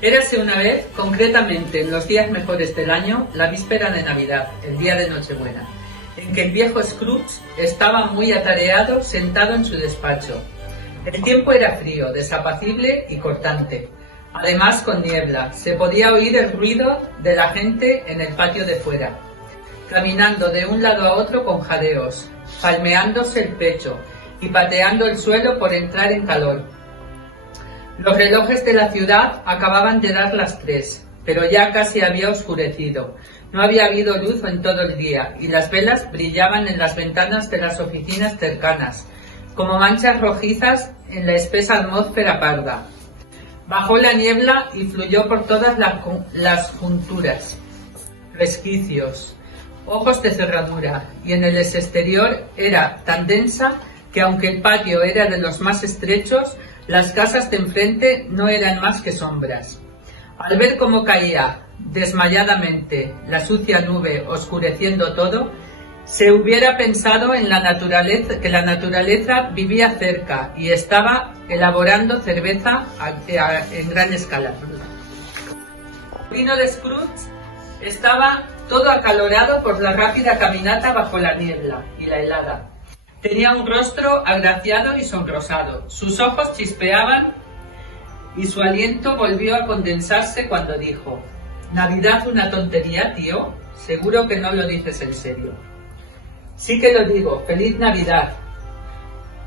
Érase una vez, concretamente en los días mejores del año, la víspera de Navidad, el día de Nochebuena, en que el viejo Scrooge estaba muy atareado sentado en su despacho. El tiempo era frío, desapacible y cortante. Además, con niebla, se podía oír el ruido de la gente en el patio de fuera, caminando de un lado a otro con jadeos, palmeándose el pecho y pateando el suelo por entrar en calor. Los relojes de la ciudad acababan de dar las 3, pero ya casi había oscurecido. No había habido luz en todo el día y las velas brillaban en las ventanas de las oficinas cercanas, como manchas rojizas en la espesa atmósfera parda. Bajó la niebla y fluyó por todas las junturas, resquicios, ojos de cerradura, y en el exterior era tan densa que aunque el patio era de los más estrechos, las casas de enfrente no eran más que sombras. Al ver cómo caía desmayadamente la sucia nube oscureciendo todo, se hubiera pensado en que la naturaleza vivía cerca y estaba elaborando cerveza en gran escala. El vino de Scrooge estaba todo acalorado por la rápida caminata bajo la niebla y la helada. Tenía un rostro agraciado y sonrosado, sus ojos chispeaban y su aliento volvió a condensarse cuando dijo: «¿Navidad una tontería, tío? Seguro que no lo dices en serio». «Sí que lo digo. Feliz Navidad».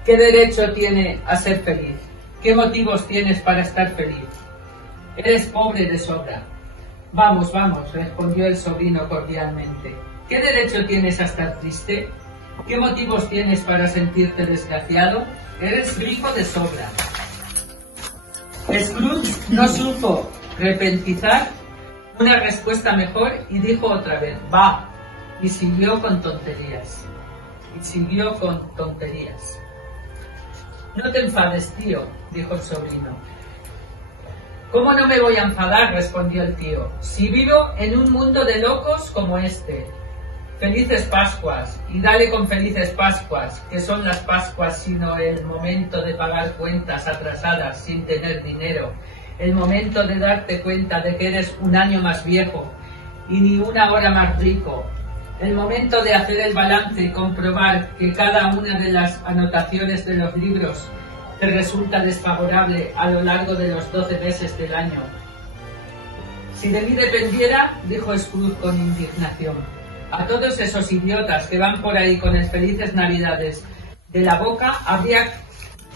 «¿Qué derecho tiene a ser feliz? ¿Qué motivos tienes para estar feliz? Eres pobre de sobra». «Vamos, vamos», respondió el sobrino cordialmente. «¿Qué derecho tienes a estar triste? ¿Qué motivos tienes para sentirte desgraciado? Eres rico de sobra». Scrooge no supo repentizar una respuesta mejor y dijo otra vez: «Va», y siguió con tonterías. «No te enfades, tío», dijo el sobrino. «¿Cómo no me voy a enfadar?», respondió el tío, «si vivo en un mundo de locos como este». «Felices Pascuas», y dale con felices Pascuas, que son las Pascuas sino el momento de pagar cuentas atrasadas sin tener dinero, el momento de darte cuenta de que eres un año más viejo y ni una hora más rico, el momento de hacer el balance y comprobar que cada una de las anotaciones de los libros te resulta desfavorable a lo largo de los 12 meses del año. «Si de mí dependiera», dijo Scrooge con indignación, «a todos esos idiotas que van por ahí con las felices Navidades de la boca habría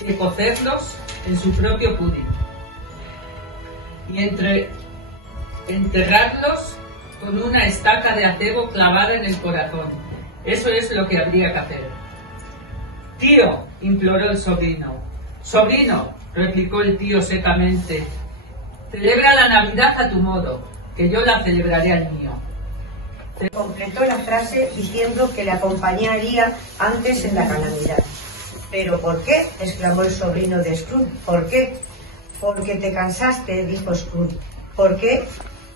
que cocerlos en su propio pudding y enterrarlos con una estaca de acebo clavada en el corazón. Eso es lo que habría que hacer». «Tío», imploró el sobrino. «Sobrino», replicó el tío secamente, «celebra la Navidad a tu modo, que yo la celebraré al mío». Completó la frase diciendo que le acompañaría antes en la calamidad. «¿Pero por qué?», exclamó el sobrino de Scrooge. «¿Por qué?». «Porque te cansaste», dijo Scrooge. «¿Por qué?».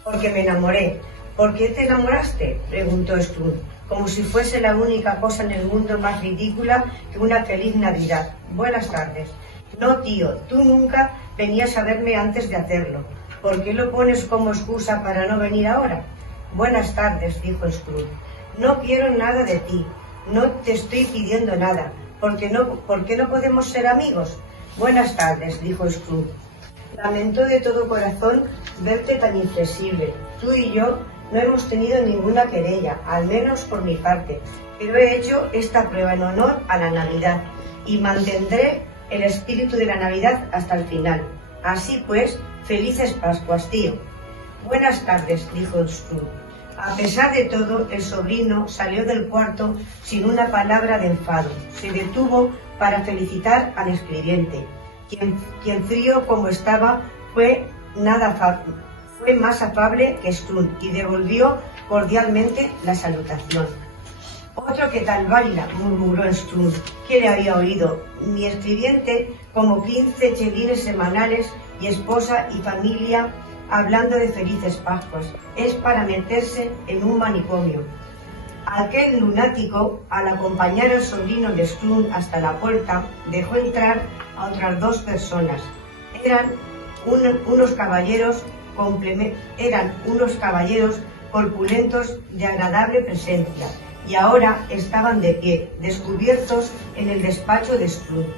«Porque me enamoré». «¿Por qué te enamoraste?», preguntó Scrooge, como si fuese la única cosa en el mundo más ridícula que una feliz Navidad. «Buenas tardes». «No, tío, tú nunca venías a verme antes de hacerlo. ¿Por qué lo pones como excusa para no venir ahora?». «Buenas tardes», dijo Scrooge. «No quiero nada de ti. No te estoy pidiendo nada. ¿Por qué no podemos ser amigos?». «Buenas tardes», dijo Scrooge. «Lamento de todo corazón verte tan inflexible. Tú y yo no hemos tenido ninguna querella, al menos por mi parte, pero he hecho esta prueba en honor a la Navidad y mantendré el espíritu de la Navidad hasta el final. Así pues, felices Pascuas, tío». «Buenas tardes», dijo Scrooge. A pesar de todo, el sobrino salió del cuarto sin una palabra de enfado. Se detuvo para felicitar al escribiente, quien frío como estaba fue más afable que Scrooge y devolvió cordialmente la salutación. «Otro que tal baila», murmuró Scrooge. ¿Qué le había oído? Mi escribiente, como 15 chelines semanales y esposa y familia, hablando de felices Pascuas. Es para meterse en un manicomio. Aquel lunático, al acompañar al sobrino de Scrooge hasta la puerta, dejó entrar a otras 2 personas. Eran unos caballeros corpulentos de agradable presencia, y ahora estaban de pie, descubiertos en el despacho de Scrooge.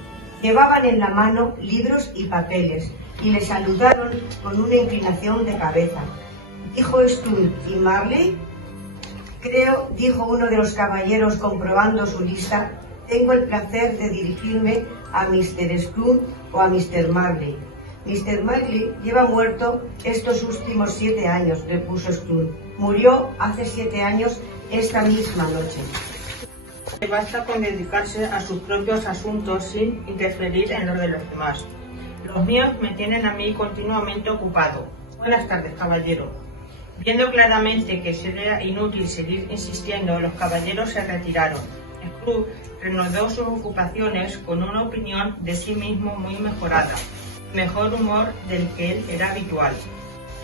Llevaban en la mano libros y papeles, y le saludaron con una inclinación de cabeza. Dijo Scrooge: ¿y Marley? Creo, dijo uno de los caballeros comprobando su lista, tengo el placer de dirigirme a Mr. Scrooge o a Mr. Marley. Mr. Marley lleva muerto estos últimos 7 años, repuso Scrooge. Murió hace 7 años esta misma noche. Basta con dedicarse a sus propios asuntos sin interferir en los de los demás. Los míos me tienen a mí continuamente ocupado. Buenas tardes, caballero. Viendo claramente que sería inútil seguir insistiendo, los caballeros se retiraron. Scrooge reanudó sus ocupaciones con una opinión de sí mismo muy mejorada, mejor humor del que él era habitual.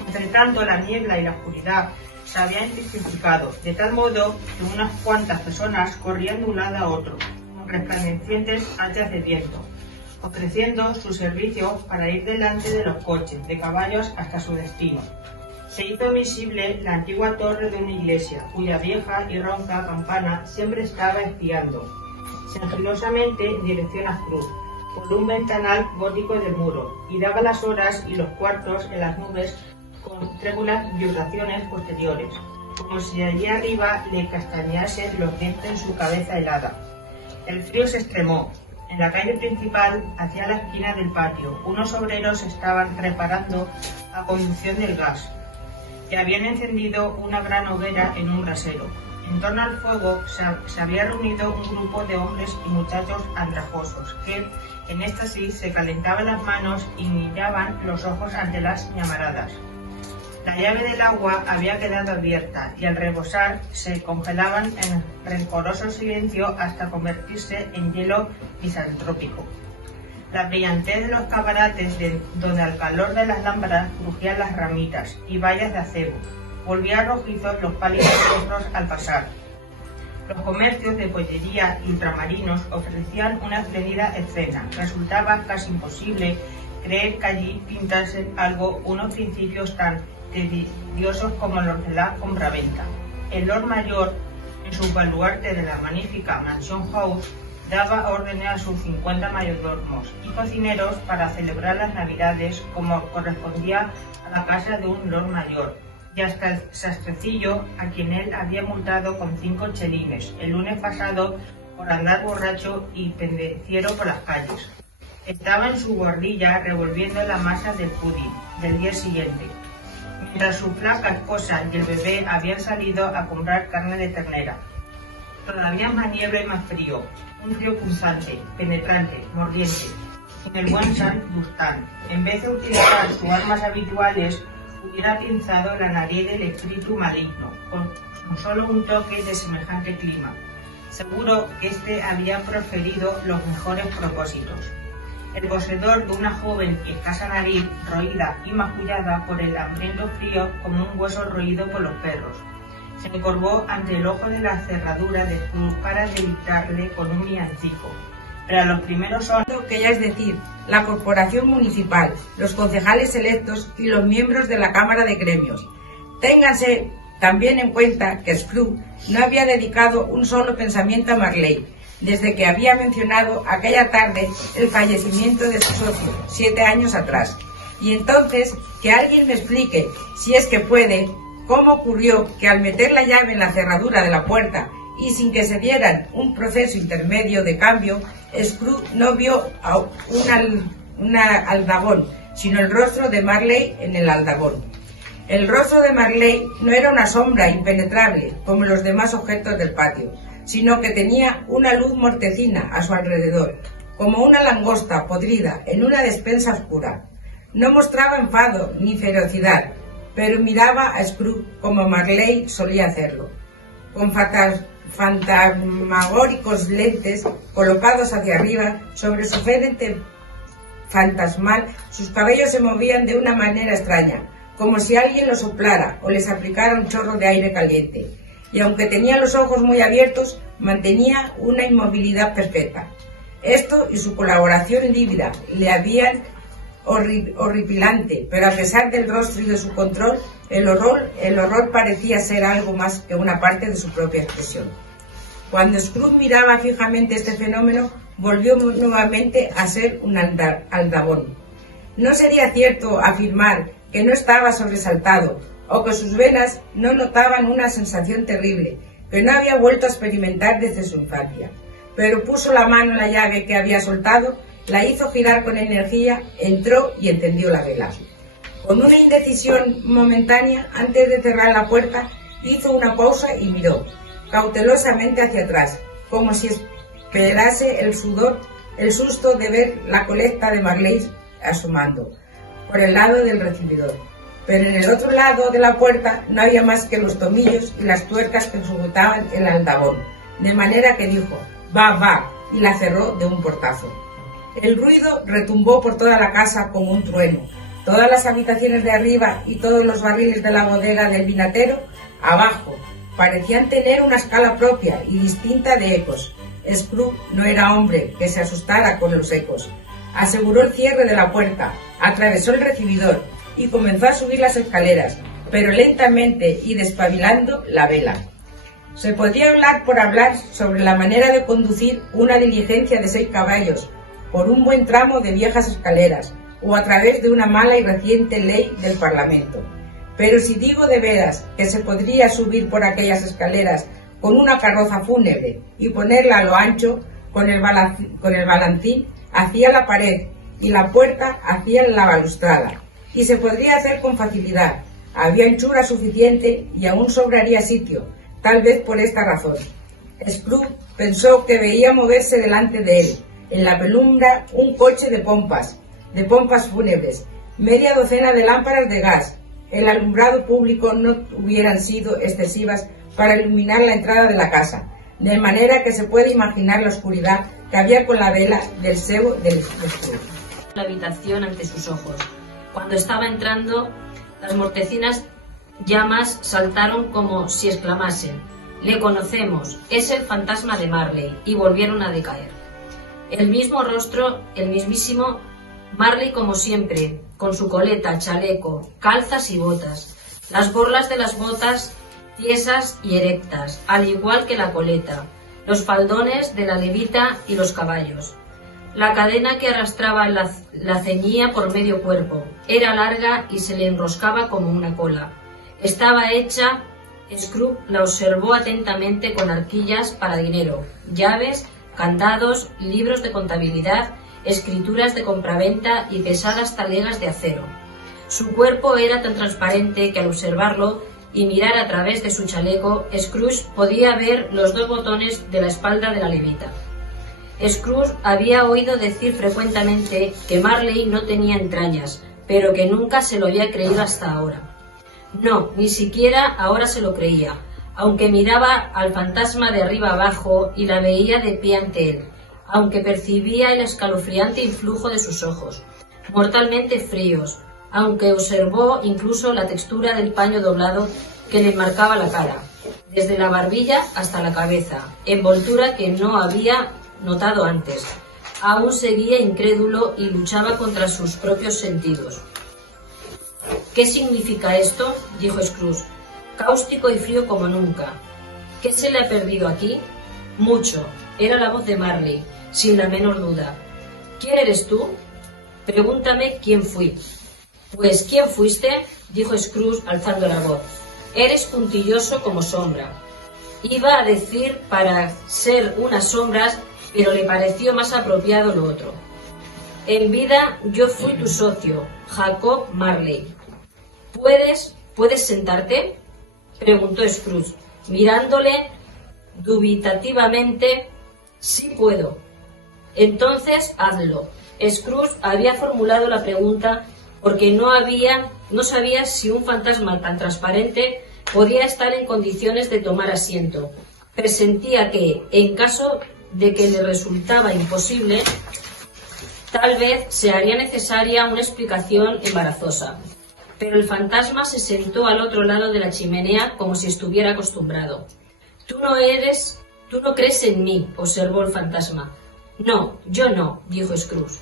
Entretanto, la niebla y la oscuridad se habían intensificado, de tal modo que unas cuantas personas corrían de un lado a otro, con resplandecientes hachas de viento, ofreciendo sus servicios para ir delante de los coches de caballos hasta su destino. Se hizo visible la antigua torre de una iglesia, cuya vieja y ronca campana siempre estaba espiando, sigilosamente en dirección a Scrooge, por un ventanal gótico del muro, y daba las horas y los cuartos en las nubes con trémulas vibraciones posteriores, como si allí arriba le castañasen los dientes en su cabeza helada. El frío se extremó. En la calle principal, hacia la esquina del patio, unos obreros estaban reparando la conducción del gas, y habían encendido una gran hoguera en un brasero. En torno al fuego se había reunido un grupo de hombres y muchachos andrajosos, que en éxtasis se calentaban las manos y miraban los ojos ante las llamaradas. La llave del agua había quedado abierta y al rebosar se congelaban en rencoroso silencio hasta convertirse en hielo misantrópico. La brillantez de los escaparates donde al calor de las lámparas crujían las ramitas y vallas de acebo, volvía rojizos los pálidos rostros al pasar. Los comercios de pollería y ultramarinos ofrecían una espléndida escena. Resultaba casi imposible creer que allí pintasen algo unos principios tan tediosos como los de la compraventa. El Lord Mayor, en su baluarte de la magnífica Mansion House, daba órdenes a sus 50 mayordomos y cocineros para celebrar las Navidades como correspondía a la casa de un Lord Mayor, y hasta el sastrecillo, a quien él había multado con 5 chelines el lunes pasado por andar borracho y pendenciero por las calles. Estaba en su guardilla revolviendo la masa del pudding del día siguiente, mientras su flaca esposa y el bebé habían salido a comprar carne de ternera. Todavía más niebla y más frío, un frío punzante, penetrante, mordiente. En el buen San Dustán, en vez de utilizar sus armas habituales, hubiera pinzado la nariz del espíritu maligno, con solo un toque de semejante clima. Seguro que éste había proferido los mejores propósitos. El poseedor de una joven y escasa nariz, roída y magullada por el hambriento frío como un hueso roído por los perros, se encorvó ante el ojo de la cerradura de Scrooge para deleitarle con un villancico. Pero los primeros son... que ya es decir, la corporación municipal, los concejales electos y los miembros de la Cámara de Gremios. Ténganse también en cuenta que Scrooge no había dedicado un solo pensamiento a Marley, desde que había mencionado aquella tarde el fallecimiento de su socio 7 años atrás. Y entonces, que alguien me explique, si es que puede, cómo ocurrió que al meter la llave en la cerradura de la puerta y sin que se dieran un proceso intermedio de cambio, Scrooge no vio a un aldabón, sino el rostro de Marley en el aldabón. El rostro de Marley no era una sombra impenetrable como los demás objetos del patio, sino que tenía una luz mortecina a su alrededor, como una langosta podrida en una despensa oscura. No mostraba enfado ni ferocidad, pero miraba a Scrooge como Marley solía hacerlo, con fantasmagóricos lentes colocados hacia arriba sobre su frente fantasmal. Sus cabellos se movían de una manera extraña, como si alguien los soplara o les aplicara un chorro de aire caliente, y aunque tenía los ojos muy abiertos, mantenía una inmovilidad perfecta. Esto y su colaboración lívida le habían horripilante, pero a pesar del rostro y de su control, el horror parecía ser algo más que una parte de su propia expresión. Cuando Scrooge miraba fijamente este fenómeno, volvió nuevamente a ser un aldabón. No sería cierto afirmar que no estaba sobresaltado, o que sus venas no notaban una sensación terrible, que no había vuelto a experimentar desde su infancia. Pero puso la mano en la llave que había soltado, la hizo girar con energía, entró y encendió la vela. Con una indecisión momentánea, antes de cerrar la puerta, hizo una pausa y miró cautelosamente hacia atrás, como si esperase el susto de ver la colecta de Marley asomando por el lado del recibidor. Pero en el otro lado de la puerta no había más que los tomillos y las tuercas que sujetaban el aldabón, de manera que dijo, «Va, va», y la cerró de un portazo. El ruido retumbó por toda la casa como un trueno. Todas las habitaciones de arriba y todos los barriles de la bodega del vinatero, abajo, parecían tener una escala propia y distinta de ecos. Scrooge no era hombre que se asustara con los ecos. Aseguró el cierre de la puerta, atravesó el recibidor y comenzó a subir las escaleras, pero lentamente y despabilando la vela. Se podría hablar por hablar sobre la manera de conducir una diligencia de 6 caballos por un buen tramo de viejas escaleras, o a través de una mala y reciente ley del Parlamento. Pero si digo de veras que se podría subir por aquellas escaleras con una carroza fúnebre y ponerla a lo ancho, con el balancín hacia la pared y la puerta hacia la balustrada, y se podría hacer con facilidad, había anchura suficiente y aún sobraría sitio, tal vez por esta razón. Scrooge pensó que veía moverse delante de él, en la penumbra, un coche de pompas fúnebres, media docena de lámparas de gas. El alumbrado público no hubieran sido excesivas para iluminar la entrada de la casa, de manera que se puede imaginar la oscuridad que había con la vela del cebo del Scrooge. La habitación ante sus ojos. Cuando estaba entrando, las mortecinas llamas saltaron como si exclamasen: «Le conocemos, es el fantasma de Marley», y volvieron a decaer. El mismo rostro, el mismísimo Marley como siempre, con su coleta, chaleco, calzas y botas. Las borlas de las botas tiesas y erectas, al igual que la coleta, los faldones de la levita y los caballos. La cadena que arrastraba la ceñía por medio cuerpo. Era larga y se le enroscaba como una cola. Estaba hecha, Scrooge la observó atentamente, con arquillas para dinero, llaves, candados, libros de contabilidad, escrituras de compraventa y pesadas talegas de acero. Su cuerpo era tan transparente que al observarlo y mirar a través de su chaleco, Scrooge podía ver los 2 botones de la espalda de la levita. Scrooge había oído decir frecuentemente que Marley no tenía entrañas, pero que nunca se lo había creído hasta ahora. No, ni siquiera ahora se lo creía, aunque miraba al fantasma de arriba abajo y la veía de pie ante él, aunque percibía el escalofriante influjo de sus ojos, mortalmente fríos, aunque observó incluso la textura del paño doblado que le marcaba la cara, desde la barbilla hasta la cabeza, envoltura que no había notado antes. Aún seguía incrédulo y luchaba contra sus propios sentidos. «¿Qué significa esto?», dijo Scrooge, cáustico y frío como nunca. «¿Qué se le ha perdido aquí?». «Mucho», era la voz de Marley, sin la menor duda. «¿Quién eres tú?». «Pregúntame quién fui». «Pues, ¿quién fuiste?», dijo Scrooge alzando la voz. «Eres puntilloso como sombra». Iba a decir para ser unas sombras, pero le pareció más apropiado lo otro. «En vida yo fui tu socio, Jacob Marley». ¿Puedes sentarte?», preguntó Scrooge, mirándole dubitativamente. «Sí puedo». «Entonces hazlo». Scrooge había formulado la pregunta porque no sabía si un fantasma tan transparente podía estar en condiciones de tomar asiento. Presentía que, en caso de que le resultaba imposible, tal vez se haría necesaria una explicación embarazosa. Pero el fantasma se sentó al otro lado de la chimenea como si estuviera acostumbrado. «Tú no crees en mí», observó el fantasma. «No, yo no», dijo Scrooge.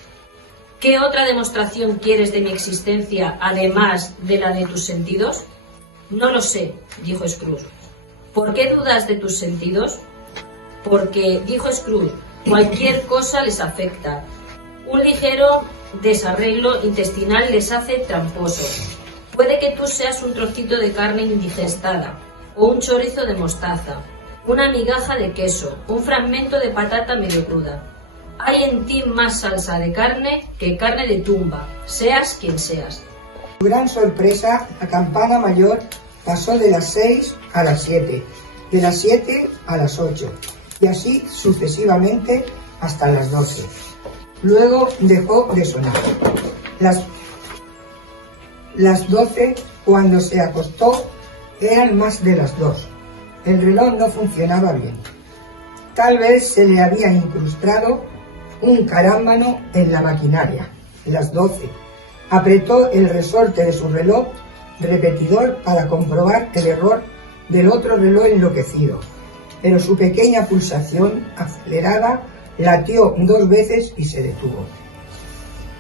¿Qué otra demostración quieres de mi existencia, además de la de tus sentidos? No lo sé, dijo Scrooge. ¿Por qué dudas de tus sentidos? Porque, dijo Scrooge, cualquier cosa les afecta. Un ligero desarreglo intestinal les hace tramposos. Puede que tú seas un trocito de carne indigestada, o un chorizo de mostaza, una migaja de queso, un fragmento de patata medio cruda. Hay en ti más salsa de carne que carne de tumba, seas quien seas. Su gran sorpresa, la campana mayor pasó de las 6 a las 7, de las 7 a las 8, y así sucesivamente hasta las 12. Luego dejó de sonar. Las 12, cuando se acostó, eran más de las 2. El reloj no funcionaba bien. Tal vez se le había incrustado un carámbano en la maquinaria. Las 12. Apretó el resorte de su reloj repetidor para comprobar el error del otro reloj enloquecido, pero su pequeña pulsación acelerada latió 2 veces y se detuvo.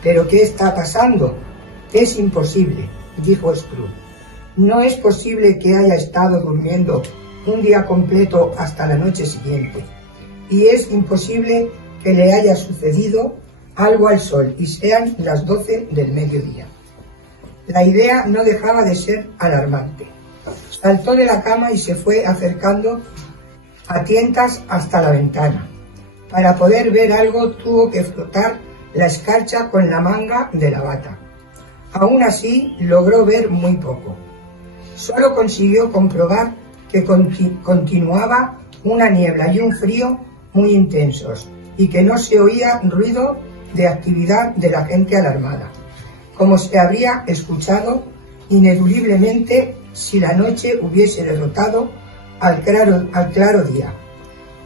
¿Pero qué está pasando? Es imposible, dijo Scrooge. No es posible que haya estado durmiendo un día completo hasta la noche siguiente, y es imposible que le haya sucedido algo al sol y sean las 12 del mediodía. La idea no dejaba de ser alarmante. Saltó de la cama y se fue acercando a tientas hasta la ventana. Para poder ver algo tuvo que frotar la escarcha con la manga de la bata. Aún así logró ver muy poco. Solo consiguió comprobar que continuaba una niebla y un frío muy intensos, y que no se oía ruido de actividad de la gente alarmada, como se habría escuchado ineludiblemente si la noche hubiese derrotado al claro día,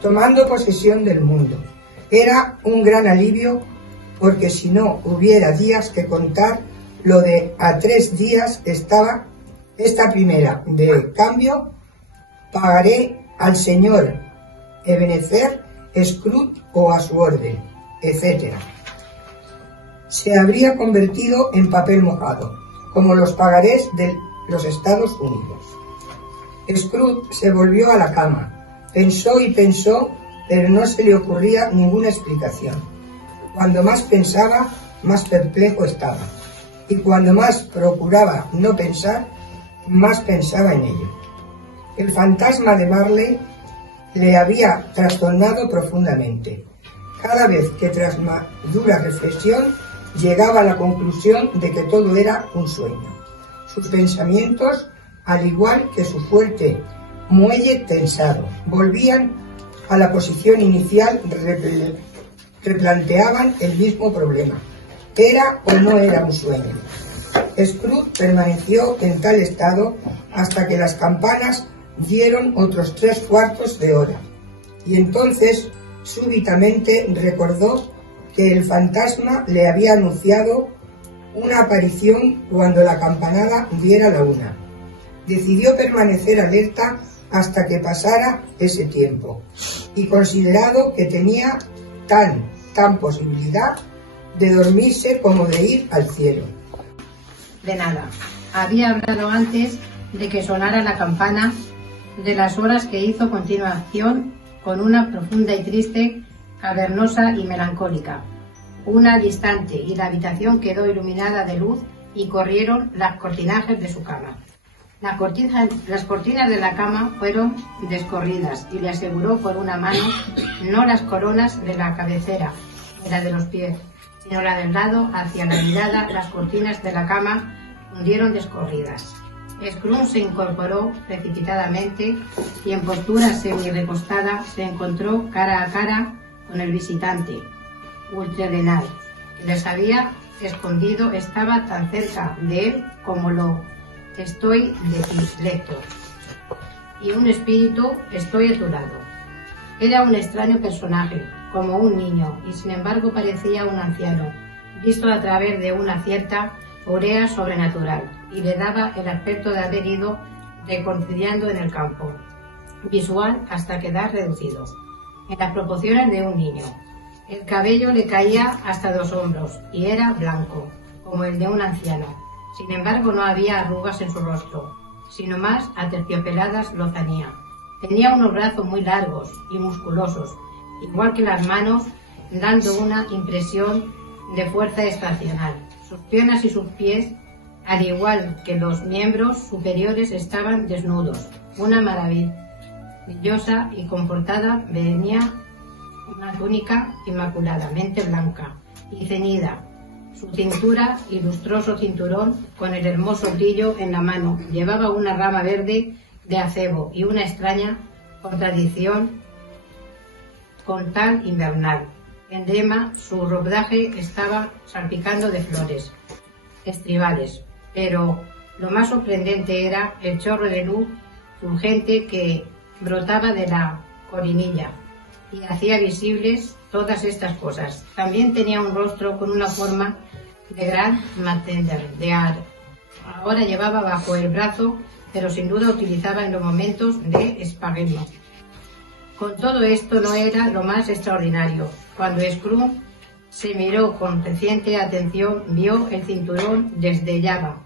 tomando posesión del mundo. Era un gran alivio, porque si no hubiera días que contar, lo de a 3 días estaba esta primera. De cambio, pagaré al señor Ebenezer Scrooge o a su orden, etc. Se habría convertido en papel mojado, como los pagarés de los Estados Unidos. Scrooge se volvió a la cama, pensó y pensó, pero no se le ocurría ninguna explicación. Cuando más pensaba, más perplejo estaba, y cuando más procuraba no pensar, más pensaba en ello. El fantasma de Marley le había trastornado profundamente. Cada vez que tras madura reflexión llegaba a la conclusión de que todo era un sueño. Sus pensamientos, al igual que su fuerte muelle tensado, volvían a la posición inicial, replanteaban el mismo problema. ¿Era o no era un sueño? Scrooge permaneció en tal estado hasta que las campanas dieron otros 3/4 de hora, y entonces súbitamente recordó que el fantasma le había anunciado una aparición cuando la campanada diera la 1. Decidió permanecer alerta hasta que pasara ese tiempo, y considerado que tenía tan posibilidad de dormirse como de ir al cielo. De nada. Había hablado antes de que sonara la campana de las horas que hizo continuación con una profunda y triste, cavernosa y melancólica. Una distante, y la habitación quedó iluminada de luz y corrieron las cortinajes de su cama. Las cortinas de la cama fueron descorridas y le aseguró por una mano no las coronas de la cabecera, ni la de los pies, sino la del lado hacia la mirada. Las cortinas de la cama hundieron descorridas. Scrooge se incorporó precipitadamente y en postura semi-recostada se encontró cara a cara con el visitante ultradenal, que les había escondido. Estaba tan cerca de él como lo estoy de ti, lector, y un espíritu estoy a tu lado. Era un extraño personaje, como un niño, y sin embargo parecía un anciano, visto a través de una cierta aurea sobrenatural, y le daba el aspecto de haber ido reconciliando en el campo visual hasta quedar reducido en las proporciones de un niño. El cabello le caía hasta los hombros y era blanco, como el de una anciana. Sin embargo, no había arrugas en su rostro, sino más aterciopeladas lozanía. Tenía unos brazos muy largos y musculosos, igual que las manos, dando una impresión de fuerza excepcional. Sus piernas y sus pies, al igual que los miembros superiores, estaban desnudos. Una maravillosa y comportada venía una túnica inmaculadamente blanca y ceñida. Su cintura y lustroso cinturón, con el hermoso brillo en la mano, llevaba una rama verde de acebo y una extraña contradicción con tal invernal. En Dema su rodaje estaba salpicando de flores estribales, pero lo más sorprendente era el chorro de luz fulgente que brotaba de la coronilla y hacía visibles todas estas cosas. También tenía un rostro con una forma de gran matender de ar. Ahora llevaba bajo el brazo, pero sin duda utilizaba en los momentos de espasmo. Con todo esto no era lo más extraordinario. Cuando Scrooge se miró con reciente atención, vio el cinturón desde Java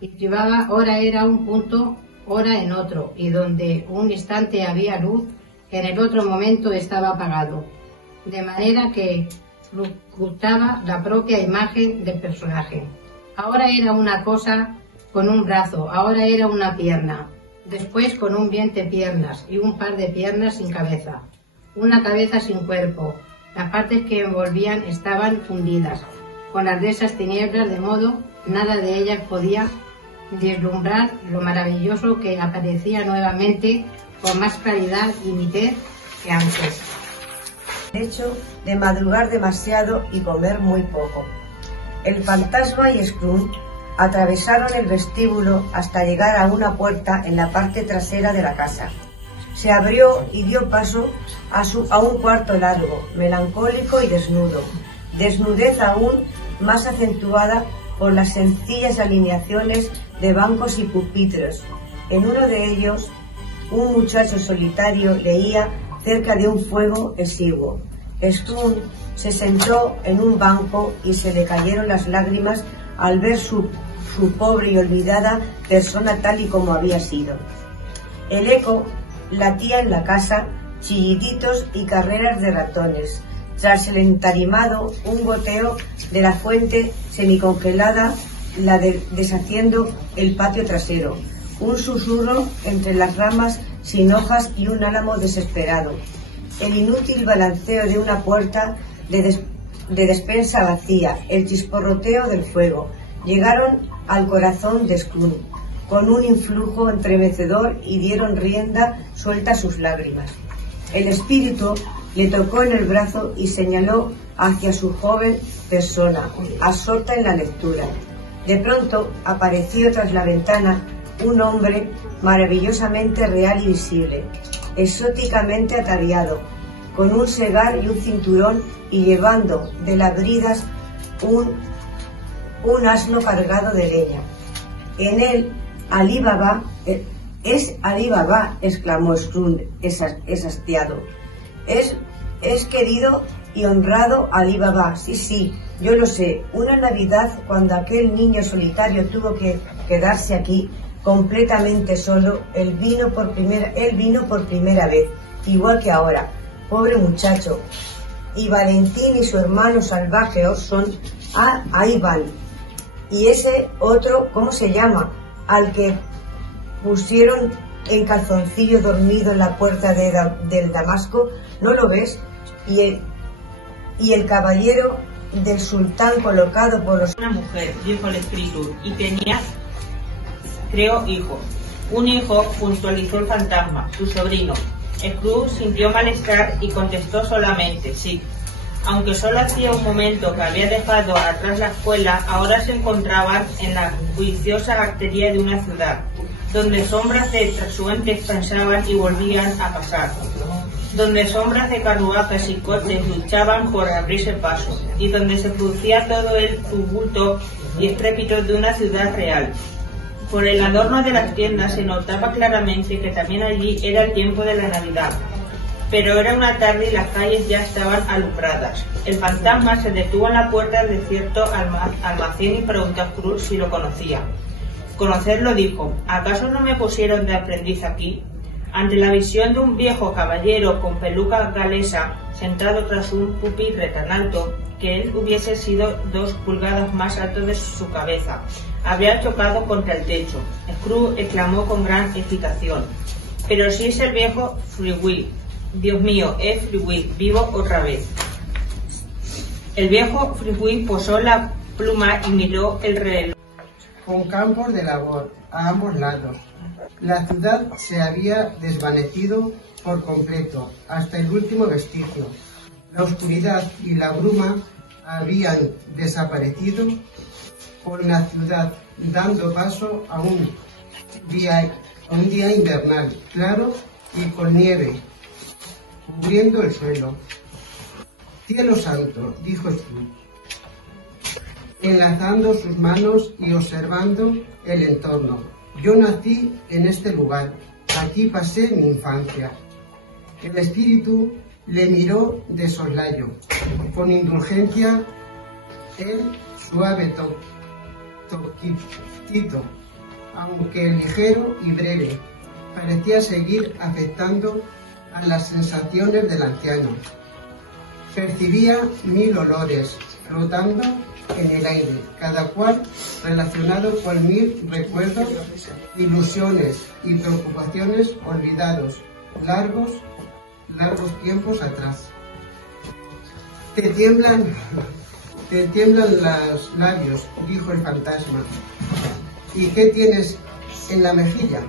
y llevaba, ora era un punto, ora en otro, y donde un instante había luz, en el otro momento estaba apagado, de manera que ocultaba la propia imagen del personaje. Ahora era una cosa con un brazo, ahora era una pierna, después con un vientre piernas y un par de piernas sin cabeza, una cabeza sin cuerpo. Las partes que envolvían estaban fundidas con las densas tinieblas, de modo nada de ellas podía vislumbrar lo maravilloso que aparecía nuevamente con más claridad y nitidez que antes. El hecho de madrugar demasiado y comer muy poco. El fantasma y Scrooge atravesaron el vestíbulo hasta llegar a una puerta en la parte trasera de la casa. Se abrió y dio paso a un cuarto largo, melancólico y desnudo, desnudez aún más acentuada por las sencillas alineaciones de bancos y pupitres. En uno de ellos, un muchacho solitario leía cerca de un fuego exiguo. Scrooge se sentó en un banco y se le cayeron las lágrimas al ver su pobre y olvidada persona tal y como había sido. El eco latía en la casa, chilliditos y carreras de ratones. Tras el entarimado, un goteo de la fuente semicongelada, deshaciendo el patio trasero. Un susurro entre las ramas sin hojas y un álamo desesperado. El inútil balanceo de una puerta de despensa vacía, el chisporroteo del fuego, llegaron al corazón de Scrooge con un influjo estremecedor y dieron rienda suelta a sus lágrimas. El espíritu le tocó en el brazo y señaló hacia su joven persona, absorta en la lectura. De pronto apareció tras la ventana un hombre maravillosamente real y visible, exóticamente ataviado, con un segar y un cinturón y llevando de las bridas un asno cargado de leña. En él, Alí Baba, es Alí Baba, exclamó Scrooge, exhastiado. Es querido y honrado Alí Baba, sí, yo lo sé. Una Navidad, cuando aquel niño solitario tuvo que quedarse aquí completamente solo, él vino por primera vez, igual que ahora. Pobre muchacho. Y Valentín y su hermano salvaje Orson, ahí van. Y ese otro, ¿cómo se llama? Al que pusieron en calzoncillo dormido en la puerta del Damasco, ¿no lo ves? Y el caballero del sultán colocado por los... Una mujer, dijo el espíritu, y tenía 3 hijos. Un hijo, puntualizó el fantasma, su sobrino. Scrooge sintió malestar y contestó solamente sí. Aunque solo hacía un momento que había dejado atrás la escuela, ahora se encontraban en la juiciosa arteria de una ciudad, donde sombras de transeúntes pasaban y volvían a pasar, donde sombras de carruajes y coches luchaban por abrirse paso, y donde se producía todo el tumulto y estrépito de una ciudad real. Por el adorno de las tiendas se notaba claramente que también allí era el tiempo de la Navidad. pero era una tarde y las calles ya estaban alumbradas. El fantasma se detuvo en la puerta de cierto almacén y preguntó a Scrooge si lo conocía. Conocerlo, dijo. ¿Acaso no me pusieron de aprendiz aquí? Ante la visión de un viejo caballero con peluca galesa sentado tras un pupitre tan alto que él hubiese sido 2 pulgadas más alto de su cabeza, había chocado contra el techo. Scrooge exclamó con gran excitación: «Pero si es el viejo Freeway. Dios mío, es Freeway, vivo otra vez». El viejo Freeway posó la pluma y miró el reloj. Con campos de labor a ambos lados. La ciudad se había desvanecido por completo, hasta el último vestigio. La oscuridad y la bruma habían desaparecido con la ciudad dando paso a un día invernal, claro y con nieve, cubriendo el suelo. «Cielo santo», dijo Scrooge, enlazando sus manos y observando el entorno. «Yo nací en este lugar, aquí pasé mi infancia». El espíritu le miró de soslayo, con indulgencia, el suave toquito, aunque ligero y breve, parecía seguir afectando a las sensaciones del anciano. Percibía 1000 olores flotando en el aire, cada cual relacionado con 1000 recuerdos, ilusiones y preocupaciones olvidados largos tiempos atrás. Te tiemblan los labios», dijo el fantasma. «¿Y qué tienes en la mejilla?».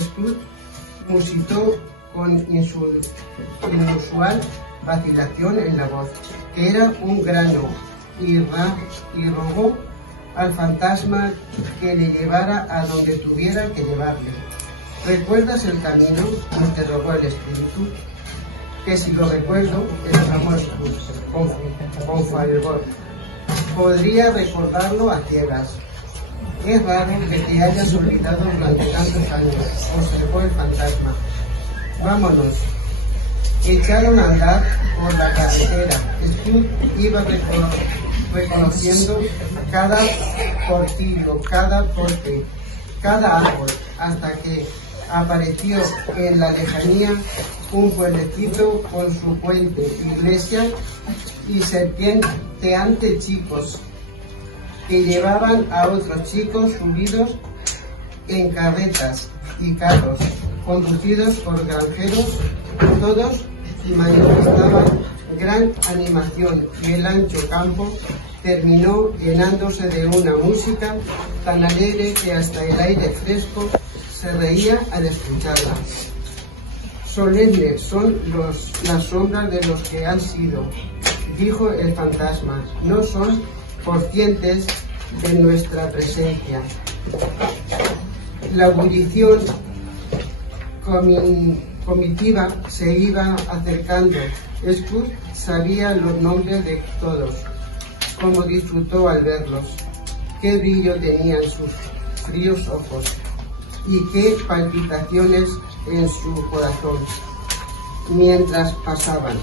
Scrooge musitó con inusual vacilación en la voz, que era un grano, y rogó al fantasma que le llevara a donde tuviera que llevarle. «¿Recuerdas el camino?», interrogó el espíritu. «Que si lo recuerdo», exclamó Scrooge con fervor. «Podría recordarlo a ciegas». «Es raro que te hayas olvidado durante tantos años», observó el fantasma. «Vámonos». Echaron a andar por la carretera. Scrooge iba reconociendo cada portillo, cada poste, cada árbol, hasta que apareció en la lejanía un pueblecito con su puente, iglesia y serpenteante chicos que llevaban a otros chicos subidos en carretas y carros, conducidos por granjeros. Todos manifestaban gran animación y el ancho campo terminó llenándose de una música tan alegre que hasta el aire fresco se reía al escucharla. «Solemnes son las sombras de los que han sido», dijo el fantasma. «No son conscientes de nuestra presencia». La ebullición comitiva se iba acercando. Scrooge sabía los nombres de todos. Cómo disfrutó al verlos. Qué brillo tenían sus fríos ojos y qué palpitaciones en su corazón mientras pasaban.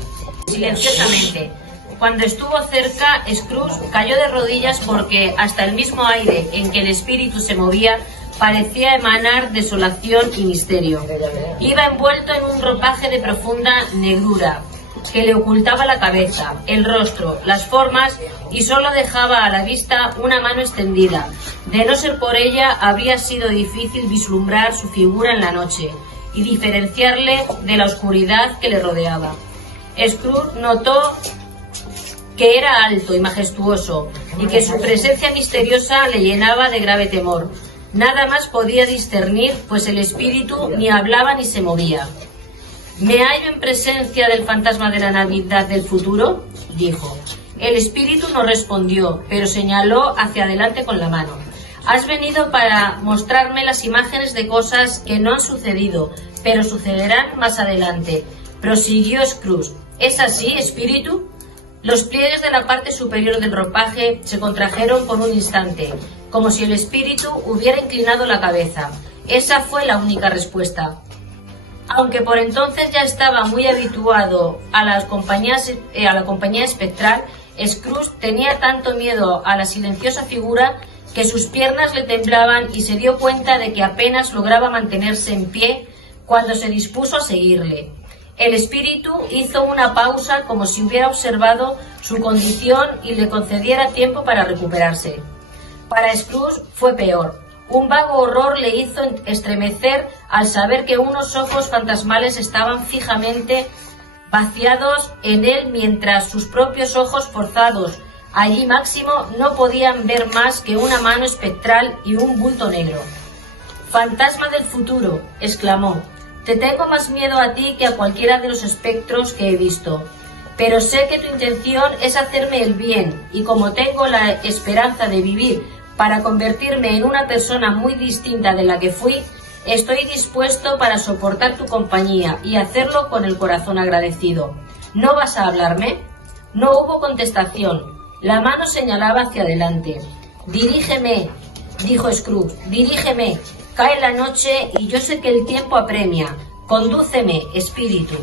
Silenciosamente. Cuando estuvo cerca, Scrooge cayó de rodillas porque hasta el mismo aire en que el espíritu se movía parecía emanar desolación y misterio. Iba envuelto en un ropaje de profunda negrura que le ocultaba la cabeza, el rostro, las formas y solo dejaba a la vista una mano extendida. De no ser por ella, habría sido difícil vislumbrar su figura en la noche y diferenciarle de la oscuridad que le rodeaba. Scrooge notó que era alto y majestuoso y que su presencia misteriosa le llenaba de grave temor. Nada más podía discernir, pues el espíritu ni hablaba ni se movía. «¿Me hallo en presencia del fantasma de la Navidad del futuro?», dijo. El espíritu no respondió, pero señaló hacia adelante con la mano. «Has venido para mostrarme las imágenes de cosas que no han sucedido, pero sucederán más adelante», prosiguió Scrooge. «¿Es así, espíritu?». Los pliegues de la parte superior del ropaje se contrajeron por un instante, como si el espíritu hubiera inclinado la cabeza. Esa fue la única respuesta. Aunque por entonces ya estaba muy habituado a la compañía espectral, Scrooge tenía tanto miedo a la silenciosa figura que sus piernas le temblaban y se dio cuenta de que apenas lograba mantenerse en pie cuando se dispuso a seguirle. El espíritu hizo una pausa como si hubiera observado su condición y le concediera tiempo para recuperarse. Para Scrooge fue peor. Un vago horror le hizo estremecer al saber que unos ojos fantasmales estaban fijamente vaciados en él mientras sus propios ojos forzados allí máximo no podían ver más que una mano espectral y un bulto negro. «Fantasma del futuro», exclamó, «te tengo más miedo a ti que a cualquiera de los espectros que he visto, pero sé que tu intención es hacerme el bien y como tengo la esperanza de vivir para convertirme en una persona muy distinta de la que fui, estoy dispuesto para soportar tu compañía y hacerlo con el corazón agradecido. ¿No vas a hablarme?» No hubo contestación. La mano señalaba hacia adelante. «Dirígeme», dijo Scrooge, «dirígeme. Cae la noche y yo sé que el tiempo apremia. Condúceme, espíritu».